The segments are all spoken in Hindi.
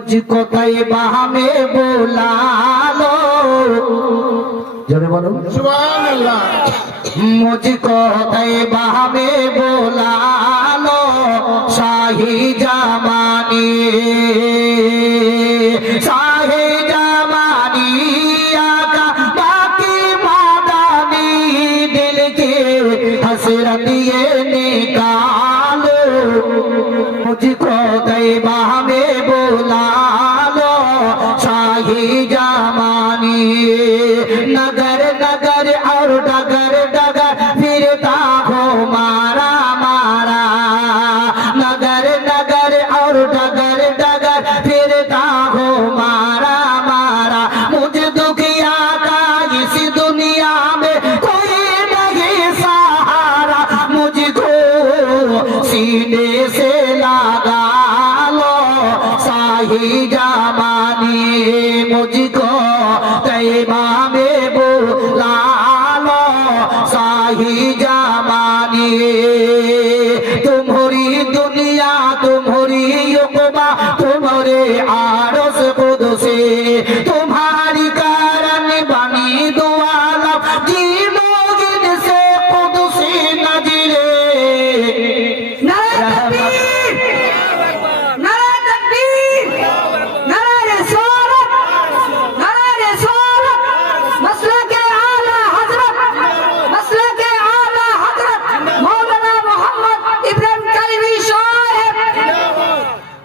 मुझको तैयबा में बुला लो, जोरे बोलो सुभान अल्लाह। मुझको तैयबा में बुला लो शाही जमानी, शाही जमानी आका बाकी मादानी, दिल के हसरत ये निकालो। मुझको तैयबा में बुला लो शाही जमानी, नगर नगर और डगर डगर फिरता हो मारा मारा, नगर नगर और डगर डगर फिरता हो मारा मारा। मुझे दुखिया का इस दुनिया में कोई नहीं सहारा, मुझको सीने से लगा लो शाही जमानी, मुझको तैयबा में बुला लो शाही जमानी। तुम्हारी दुनिया तुम्हारी युक्बा तुम्हारे आरस कुदसे, तुम्हारी कारण बनी दुआला जीनोगिन से कुदसी नजरे।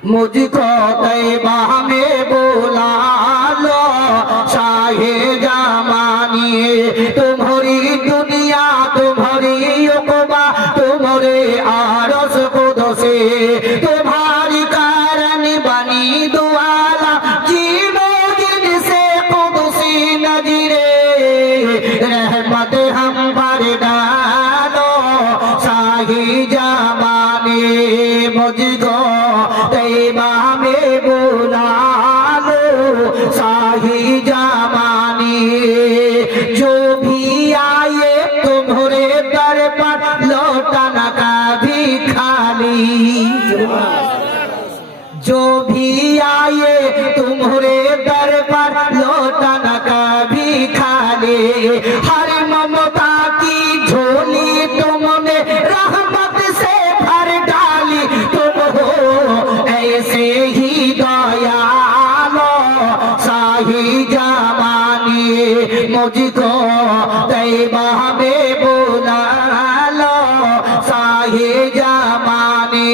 मुझको तैयबा में बुला लो शाहे जमानी, तुम्हारी दुनिया तुम्हारी युक्बा तुम्हारे आरस कुदसे, तुम्हारी कारण बनी दुआला जीनोगिन से कुदसी नजरे। रहमत हम पर डालो शाही जमानी, मुझको तैयबा में बुला लो शाही जमानी। जो भी आए तुम्हारे दर पर लौटना कभी खाली, जो भी आए तुम्हारे दर पर लौटना कभी खाली। हर ममता की झोली तुमने रहमत से भर डाली, तुम हो ऐसे ही दयालो शाही जमानी। मुझको तैयबा में बुला लो शाही जमानी।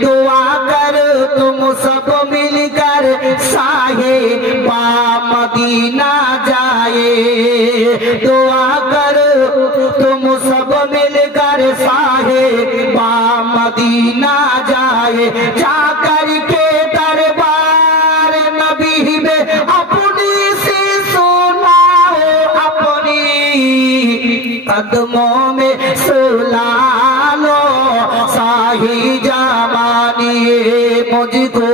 दुआ कर तुम सब मिलकर शाहे बा मदीना जाए, दुआ कर तुम सब मिलकर शाहे बा मदीना जाए। जाकर के दरबार नबी में अपनी सी सुनाओ, अपनी कदमों में सुला लो शाही जमानी। मुझको